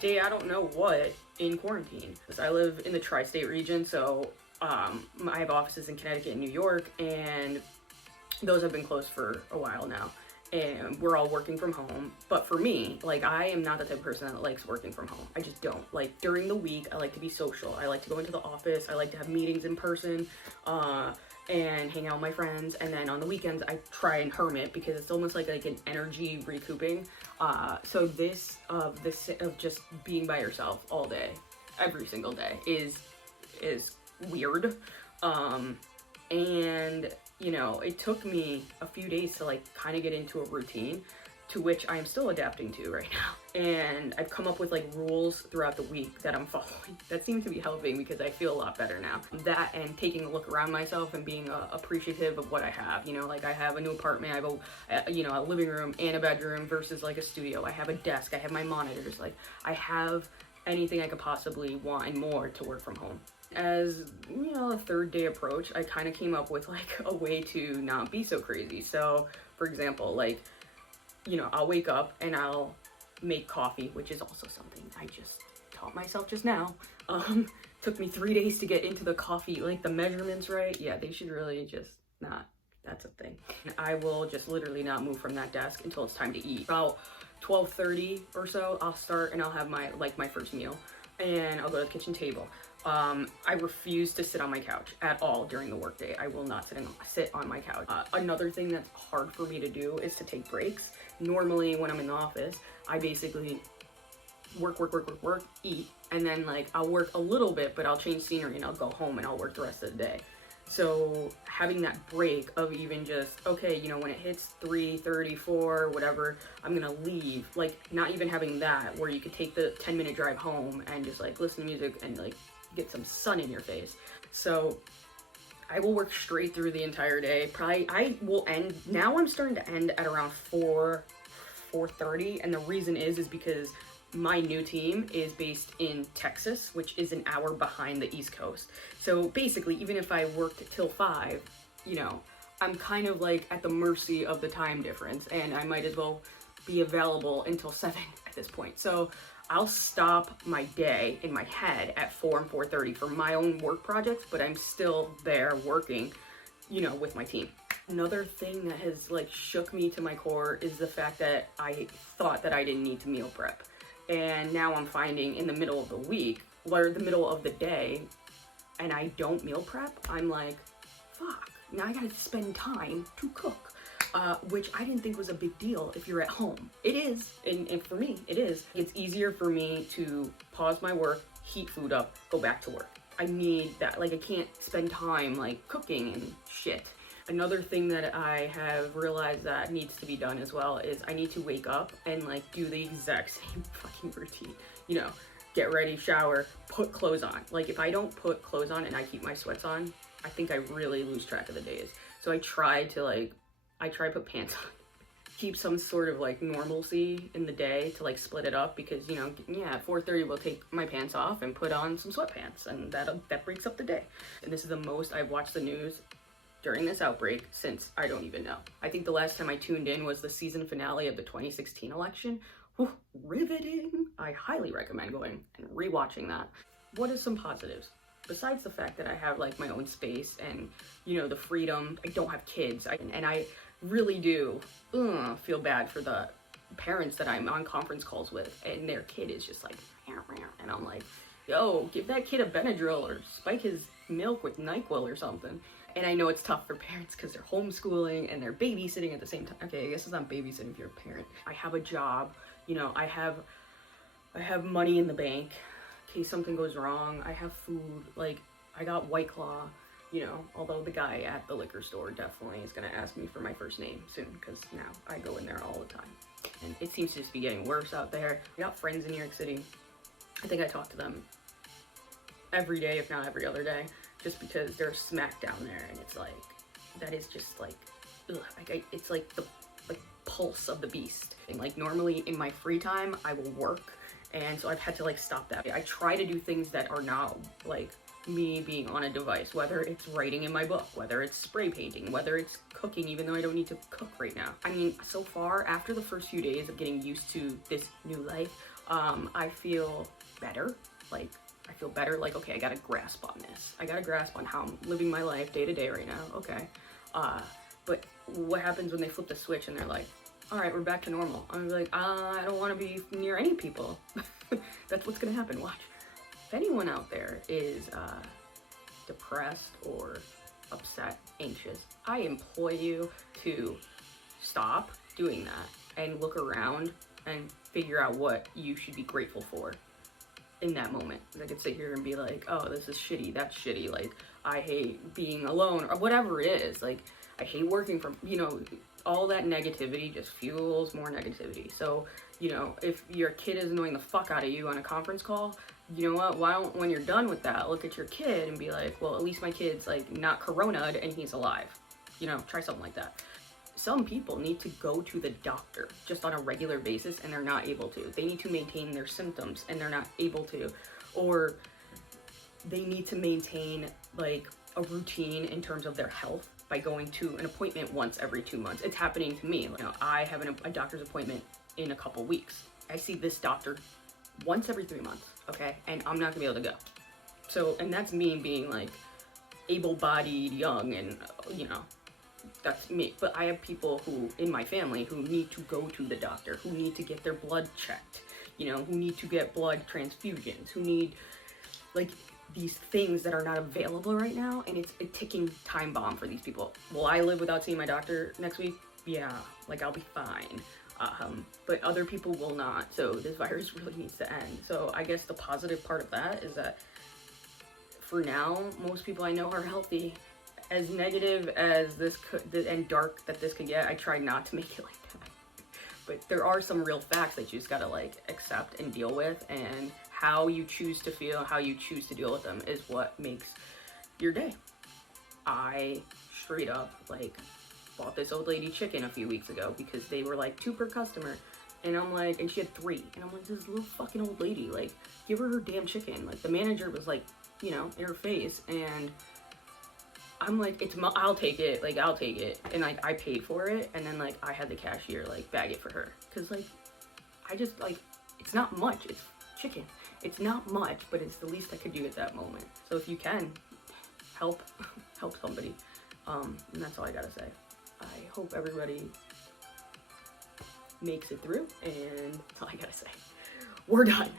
day I don't know what in quarantine. I live in the tri-state region, so I have offices in Connecticut and New York, and those have been closed for a while now. And we're all working from home. But for me, like, I am not the type of person that likes working from home. I just don't. Like, during the week, I like to be social. I like to go into the office. I like to have meetings in person, and hang out with my friends. And then on the weekends, I try and hermit because it's almost like an energy recouping. So this of just being by yourself all day, every single day is weird. And you know, it took me a few days to like kind of get into a routine, to which I am still adapting to right now. And I've come up with like rules throughout the week that I'm following that seem to be helping because I feel a lot better now. That and taking a look around myself and being appreciative of what I have. You know, like I have a new apartment, I have a living room and a bedroom versus like a studio. I have a desk, I have my monitors, like I have anything I could possibly want and more to work from home. As you know, a third day approach, I kind of came up with like a way to not be so crazy. So for example, like, you know, I'll wake up and I'll make coffee, which is also something I just taught myself just now. Took me 3 days to get into the coffee, like the measurements right. Yeah, they should really just not, that's a thing. I will just literally not move from that desk until it's time to eat. About 12:30 or so, I'll start and I'll have my first meal, and I'll go to the kitchen table. I refuse to sit on my couch at all during the workday. I will not sit on my couch. Another thing that's hard for me to do is to take breaks. Normally when I'm in the office, I basically work, eat, and then like I'll work a little bit, but I'll change scenery and I'll go home and I'll work the rest of the day. So having that break of even just, okay, you know, when it hits 3:34, whatever, I'm gonna leave. Like, not even having that, where you could take the 10-minute drive home and just like listen to music and like get some sun in your face. So I will work straight through the entire day. Probably I will end, now I'm starting to end at around 4:30, and the reason is because my new team is based in Texas, which is an hour behind the East Coast. So basically, even if I worked till 5, you know, I'm kind of like at the mercy of the time difference, and I might as well be available until 7 at this point. So I'll stop my day in my head at 4 and 4:30 for my own work projects, but I'm still there working, you know, with my team. Another thing that has like shook me to my core is the fact that I thought that I didn't need to meal prep. And now I'm finding in the middle of the week, or the middle of the day, and I don't meal prep, I'm like, fuck, now I gotta spend time to cook. Which I didn't think was a big deal if you're at home. It is, and for me, it is. It's easier for me to pause my work, heat food up, go back to work. I need that. Like, I can't spend time like cooking and shit. Another thing that I have realized that needs to be done as well is I need to wake up and like do the exact same fucking routine. You know, get ready, shower, put clothes on. Like, if I don't put clothes on and I keep my sweats on, I think I really lose track of the days. So I try to put pants on. Keep some sort of like normalcy in the day to like split it up, because, you know, yeah, at 4:30 we'll take my pants off and put on some sweatpants, and that breaks up the day. And this is the most I've watched the news during this outbreak since I don't even know. I think the last time I tuned in was the season finale of the 2016 election. Whew, riveting. I highly recommend going and rewatching that. What are some positives? Besides the fact that I have like my own space and, you know, the freedom, I don't have kids, and I really do feel bad for the parents that I'm on conference calls with, and their kid is just like, and I'm like, yo, give that kid a Benadryl or spike his milk with NyQuil or something. And I know it's tough for parents because they're homeschooling and they're babysitting at the same time. Okay, I guess it's not babysitting if you're a parent. I have a job, you know, I have money in the bank in case something goes wrong. I have food, like I got White Claw, you know, although the guy at the liquor store definitely is gonna ask me for my first name soon, because now I go in there all the time. And it seems to just be getting worse out there. I got friends in New York City. I think I talk to them every day, if not every other day, just because they're smack down there, and it's like, that is just like, ugh, like it's like the pulse of the beast. And like normally in my free time, I will work, and so I've had to like stop that. I try to do things that are not like me being on a device, whether it's writing in my book, whether it's spray painting, whether it's cooking, even though I don't need to cook right now. I mean, so far, after the first few days of getting used to this new life, I feel better. Like, I feel better. Like, okay, I got a grasp on this. I got a grasp on how I'm living my life day to day right now. Okay. But what happens when they flip the switch and they're like, all right, we're back to normal? I'm like, I don't want to be near any people. That's what's going to happen. Watch. If anyone out there is depressed or upset, anxious, I implore you to stop doing that and look around and figure out what you should be grateful for in that moment. I could sit here and be like, oh, this is shitty, that's shitty, like, I hate being alone, or whatever it is. Like, I hate working from, all that negativity just fuels more negativity. So, if your kid is annoying the fuck out of you on a conference call, you know what, why don't, when you're done with that, look at your kid and be like, well, at least my kid's, like, not corona'd and he's alive. Try something like that. Some people need to go to the doctor just on a regular basis and they're not able to. They need to maintain their symptoms and they're not able to. Or they need to maintain, like, a routine in terms of their health by going to an appointment once every 2 months. It's happening to me. I have a doctor's appointment in a couple weeks. I see this doctor once every 3 months, okay? And I'm not gonna be able to go. So, and that's me being, like, able-bodied, young, and, that's me. But I have people who, in my family, who need to go to the doctor, who need to get their blood checked, who need to get blood transfusions, who need, like, these things that are not available right now, and it's a ticking time bomb for these people. Will I live without seeing my doctor next week? Yeah, like, I'll be fine. But other people will not, so this virus really needs to end. So I guess the positive part of that is that for now, most people I know are healthy. As negative as this could, and dark that this could get, I try not to make it like that. But there are some real facts that you just gotta, like, accept and deal with, and how you choose to feel, how you choose to deal with them is what makes your day. I straight up, like, bought this old lady chicken a few weeks ago because they were like 2 per customer, and I'm like, and she had 3, and I'm like, this little fucking old lady, like, give her damn chicken. Like, the manager was like, in her face, and I'm like, I'll take it, like, I'll take it, and, like, I paid for it, and then, like, I had the cashier, like, bag it for her, because, like, I just, like, it's not much, it's chicken, it's not much, but it's the least I could do at that moment. So if you can, help somebody, and that's all I gotta say. I hope everybody makes it through, and that's all I gotta say. We're done.